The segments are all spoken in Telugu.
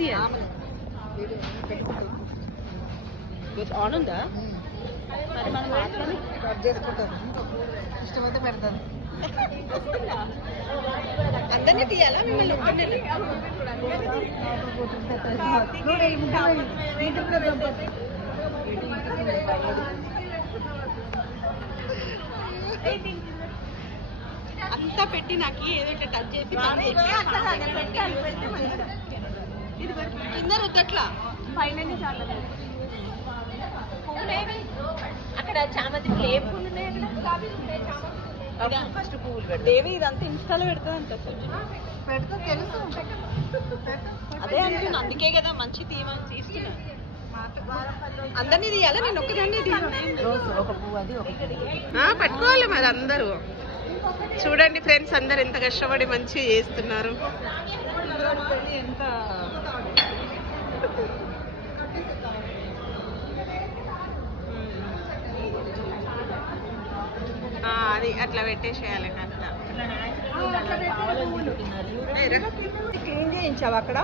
తీయాలి. ఆన్ ఉందా? మరి మనం కట్ చేసుకుంటాను, ఇష్టమైతే పెడతాను. అందరినీ తీయాలా మిమ్మల్ని ఒక్కనే? అంతా పెట్టి నాకు ఏదో టచ్ చేసి కింద రుద్దట్లా పైన అక్కడ చామంతి ఏ పూలు ఉన్నాయి? అక్కడ ఫస్ట్ పువ్వులు పెడతా. దేవి ఇదంతా ఇన్స్టాలో పెడతాదంట. పెడతా తెలుసు, అదే అంటున్నా. అందుకే కదా మంచి తీయమని తీస్తున్నా. అందరినీ తీయాలా? నేను ఒక్కదాన్ని ఒక పువ్వు అది పట్టుకోవాలి మరి అందరూ. చూడండి ఫ్రెండ్స్, అందరు ఎంత కష్టపడి మంచిగా చేస్తున్నారు. ఎంత అది అట్లా పెట్టేసేయాలి. క్లీన్ చేయించావు అక్కడ?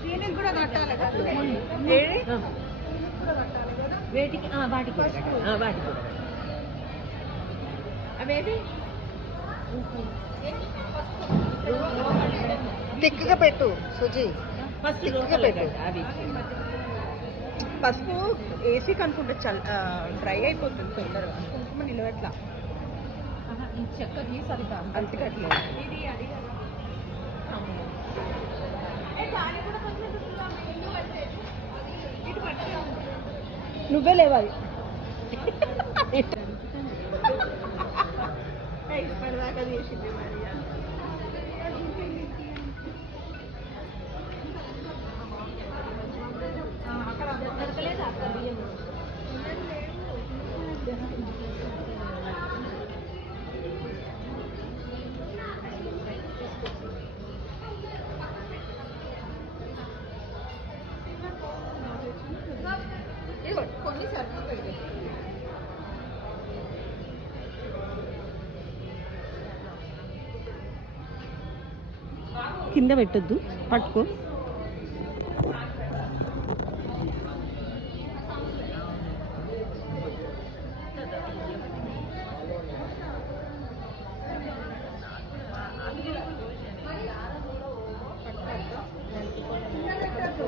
క్లీనింగ్ కూడా కట్టాలి కదా. వేటికి? వాటికి వాటికి అవేవి తిక్కుగా పెట్టు సుజీ, తిక్కుగా పెట్టు. అవి పసుపు ఏసీ కనుకుంటే డ్రై అయిపోతుంది తొందరగా. కుంకుమ నిలవట్లా, చెక్కకి సరిగ్గా అంతకట్లేదు. నువ్వే లేవాలి. ఇప్పటిదాకా చేసింది మరి. కొన్ని సరిపోతాయి. కింద పెట్టొద్దు, పట్టుకో.